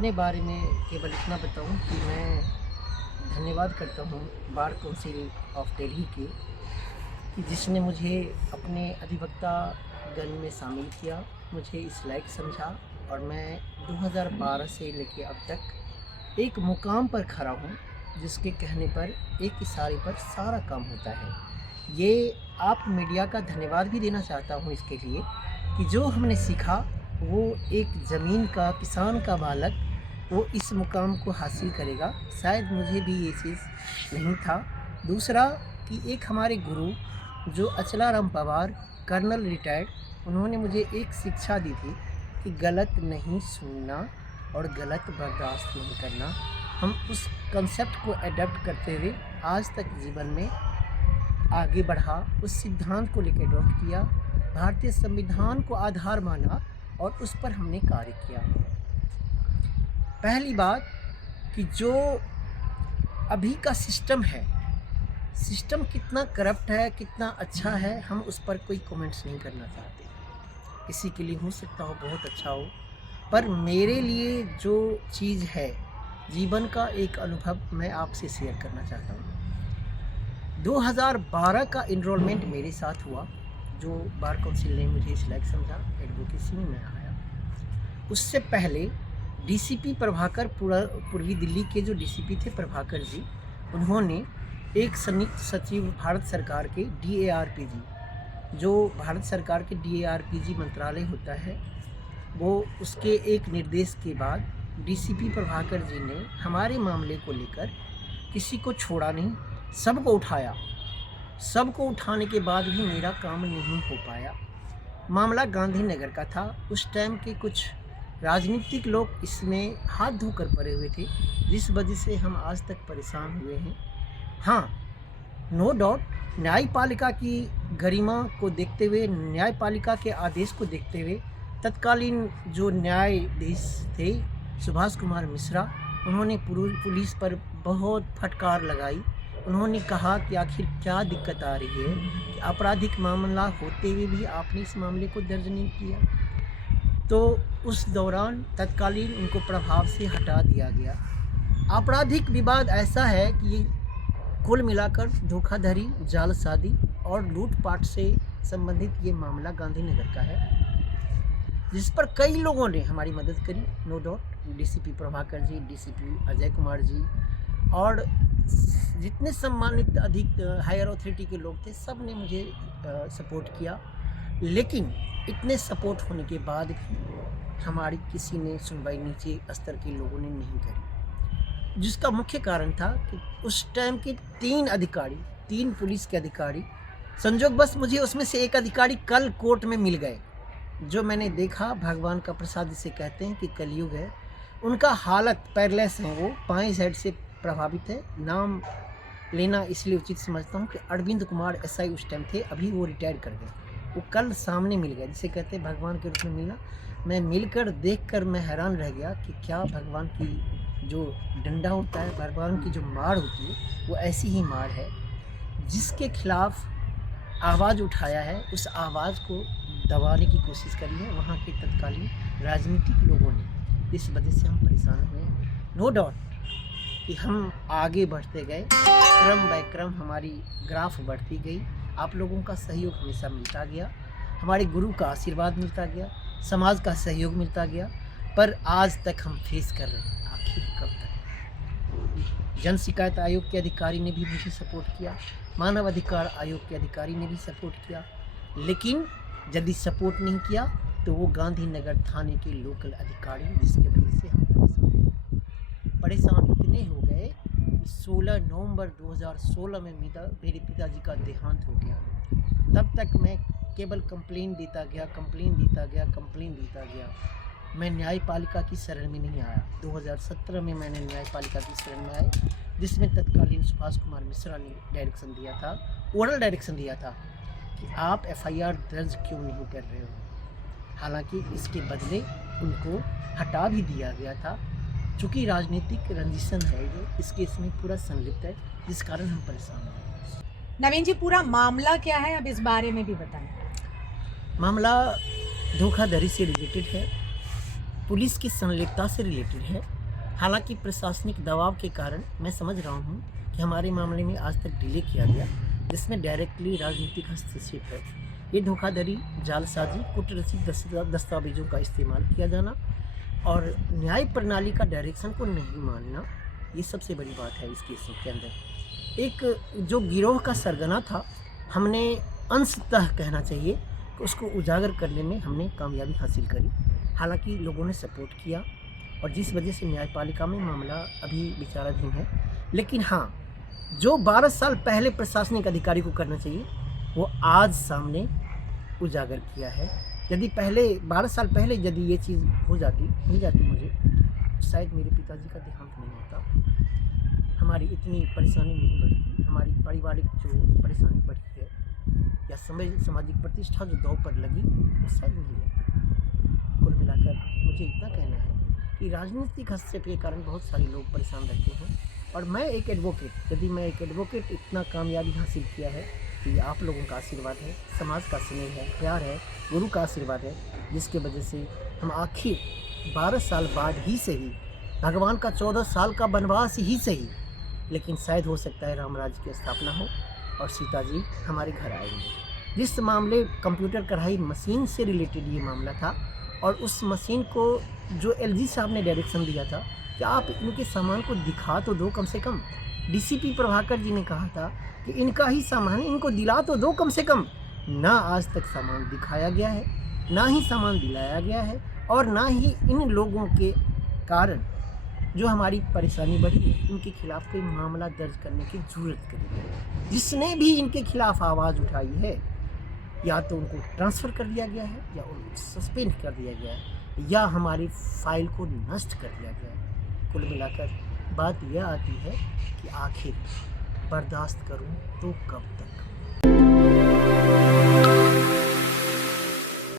अपने बारे में केवल इतना बताऊं कि मैं धन्यवाद करता हूं बार काउंसिल ऑफ दिल्ली के, कि जिसने मुझे अपने अधिवक्ता गण में शामिल किया, मुझे इस लायक समझा और मैं 2012 से लेकर अब तक एक मुकाम पर खड़ा हूं, जिसके कहने पर एक इशारे पर सारा काम होता है। ये आप मीडिया का धन्यवाद भी देना चाहता हूं इसके लिए कि जो हमने सीखा वो एक ज़मीन का किसान का बालक वो इस मुकाम को हासिल करेगा, शायद मुझे भी ये चीज़ नहीं था। दूसरा कि एक हमारे गुरु जो अचलाराम पवार कर्नल रिटायर्ड, उन्होंने मुझे एक शिक्षा दी थी कि गलत नहीं सुनना और गलत बर्दाश्त नहीं करना। हम उस कंसेप्ट को एडप्ट करते हुए आज तक जीवन में आगे बढ़ा, उस सिद्धांत को लेकर एडॉप्ट किया, भारतीय संविधान को आधार माना और उस पर हमने कार्य किया। पहली बात कि जो अभी का सिस्टम है, सिस्टम कितना करप्ट है, कितना अच्छा है, हम उस पर कोई कमेंट्स नहीं करना चाहते। किसी के लिए हो सकता हो बहुत अच्छा हो, पर मेरे लिए जो चीज़ है, जीवन का एक अनुभव मैं आपसे शेयर करना चाहता हूँ। 2012 का इनरोलमेंट मेरे साथ हुआ, जो बार काउंसिल ने मुझे इस लायक समझा, एडवोकेसी में मैं आया। उससे पहले डीसीपी प्रभाकर, पूर्वी दिल्ली के जो डीसीपी थे प्रभाकर जी, उन्होंने एक संयुक्त सचिव भारत सरकार के DARPG, जो भारत सरकार के DARPG मंत्रालय होता है, वो उसके एक निर्देश के बाद डीसीपी प्रभाकर जी ने हमारे मामले को लेकर किसी को छोड़ा नहीं, सबको उठाया। सबको उठाने के बाद भी मेरा काम नहीं हो पाया। मामला गांधीनगर का था। उस टाइम के कुछ राजनीतिक लोग इसमें हाथ धोकर पड़े हुए थे, जिस वजह से हम आज तक परेशान हुए हैं। हाँ, नो डाउट, न्यायपालिका की गरिमा को देखते हुए, न्यायपालिका के आदेश को देखते हुए, तत्कालीन जो न्यायाधीश थे सुभाष कुमार मिश्रा, उन्होंने पुलिस पर बहुत फटकार लगाई। उन्होंने कहा कि आखिर क्या दिक्कत आ रही है कि आपराधिक मामला होते हुए भी आपने इस मामले को दर्ज नहीं किया। तो उस दौरान तत्कालीन उनको प्रभाव से हटा दिया गया। आपराधिक विवाद ऐसा है कि ये कुल मिलाकर धोखाधड़ी, जालसाजी और लूटपाट से संबंधित ये मामला गांधीनगर का है, जिस पर कई लोगों ने हमारी मदद करी। No doubt, DCP Prabhakar ji, DCP Ajay Kumar ji और जितने सम्मानित अधिक हायर अथॉरिटी के लोग थे, सब ने मुझे सपोर्ट किया। लेकिन इतने सपोर्ट होने के बाद भी हमारी किसी ने सुनवाई नीचे स्तर के लोगों ने नहीं करी, जिसका मुख्य कारण था कि उस टाइम के 3 पुलिस के अधिकारी, संजोगवश मुझे उसमें से एक अधिकारी कल कोर्ट में मिल गए। जो मैंने देखा, भगवान का प्रसाद जिसे कहते हैं कि कलयुग है, उनका हालत पैरलेस है, वो बाएं साइड से प्रभावित है। नाम लेना इसलिए उचित समझता हूँ कि अरविंद कुमार SI उस टाइम थे, अभी वो रिटायर कर गए। वो कल सामने मिल गए, जिसे कहते हैं भगवान के रूप में मिलना। मैं मिलकर देखकर मैं हैरान रह गया कि क्या भगवान की जो डंडा होता है, भगवान की जो मार होती है, वो ऐसी ही मार है। जिसके खिलाफ आवाज़ उठाया है, उस आवाज़ को दबाने की कोशिश करी है वहाँ के तत्कालीन राजनीतिक लोगों ने। इस वजह से हम परेशान हुए। नो डाउट कि हम आगे बढ़ते गए, क्रम बाय क्रम हमारी ग्राफ बढ़ती गई। आप लोगों का सहयोग हमेशा मिलता गया, हमारे गुरु का आशीर्वाद मिलता गया, समाज का सहयोग मिलता गया, पर आज तक हम फेस कर रहे हैं, आखिर कब तक। जन शिकायत आयोग के अधिकारी ने भी मुझे सपोर्ट किया, मानव अधिकार आयोग के अधिकारी ने भी सपोर्ट किया, लेकिन यदि सपोर्ट नहीं किया तो वो गांधीनगर थाने के लोकल अधिकारी, जिसके वजह से हम परेशान इतने हो गए कि 16 नवंबर 2016 में मेरे पिताजी का देहांत हो गया। तब तक मैं केवल कंप्लेन देता गया। मैं न्यायपालिका की शरण में नहीं आया। 2017 में मैंने न्यायपालिका की शरण में आए, जिसमें तत्कालीन सुभाष कुमार मिश्रा ने डायरेक्शन दिया था, ओरल डायरेक्शन दिया था कि आप FIR दर्ज क्यों नहीं कर रहे हो। हालांकि इसके बदले उनको हटा भी दिया गया था, चूँकि राजनीतिक रंजिशन है जो इस केस में पूरा संलिप्त है, जिस कारण हम परेशान हैं। नवीन जी, पूरा मामला क्या है, अब इस बारे में भी बताएं। मामला धोखाधड़ी से रिलेटेड है। पुलिस की संलिप्तता से रिलेटेड है। हालांकि प्रशासनिक दबाव के कारण मैं समझ रहा हूँ कि हमारे मामले में आज तक डिले किया गया, जिसमें डायरेक्टली राजनीतिक हस्तक्षेप है। ये धोखाधड़ी, जालसाजी, कूटरचित दस्तावेजों का इस्तेमाल किया जाना और न्याय प्रणाली का डायरेक्शन को नहीं मानना, ये सबसे बड़ी बात है इस केस के अंदर। एक जो गिरोह का सरगना था, हमने अंशतः कहना चाहिए कि उसको उजागर करने में हमने कामयाबी हासिल करी। हालांकि लोगों ने सपोर्ट किया और जिस वजह से न्यायपालिका में मामला अभी विचाराधीन है। लेकिन हाँ, जो 12 साल पहले प्रशासनिक अधिकारी को करना चाहिए वो आज सामने उजागर किया है। यदि पहले 12 साल पहले यदि ये चीज़ मिल जाती मुझे, तो शायद मेरे पिताजी का देहांत नहीं होता, हमारी इतनी परेशानी नहीं बढ़ती, हमारी पारिवारिक जो परेशानी बढ़ी है या सामाजिक प्रतिष्ठा जो दौर पर लगी वो शायद नहीं लगी। कुल मिलाकर मुझे इतना कहना है कि राजनीतिक हस्तक्षेप के कारण बहुत सारे लोग परेशान रहते हैं और मैं एक एडवोकेट इतना कामयाबी हासिल किया है कि आप लोगों का आशीर्वाद है, समाज का स्नेह है, प्यार है, गुरु का आशीर्वाद है, जिसके वजह से हम आखिर 12 साल बाद ही सही, भगवान का 14 साल का वनवास ही सही, लेकिन शायद हो सकता है राम राज्य की स्थापना हो और सीता जी हमारे घर आएंगे। जिस मामले कंप्यूटर कढ़ाई मशीन से रिलेटेड ये मामला था और उस मशीन को जो एलजी साहब ने डायरेक्शन दिया था कि आप इनके सामान को दिखा तो दो कम से कम, डीसीपी प्रभाकर जी ने कहा था कि इनका ही सामान इनको दिला तो दो कम से कम। ना आज तक सामान दिखाया गया है, ना ही सामान दिलाया गया है और ना ही इन लोगों के कारण जो हमारी परेशानी बढ़ी है इनके खिलाफ कोई मामला दर्ज करने की जरूरत करी है। जिसने भी इनके खिलाफ आवाज़ उठाई है या तो उनको ट्रांसफ़र कर दिया गया है या उनको सस्पेंड कर दिया गया है या हमारी फाइल को नष्ट कर दिया गया है। कुल मिलाकर बात यह आती है कि आखिर बर्दाश्त करूं तो कब तक।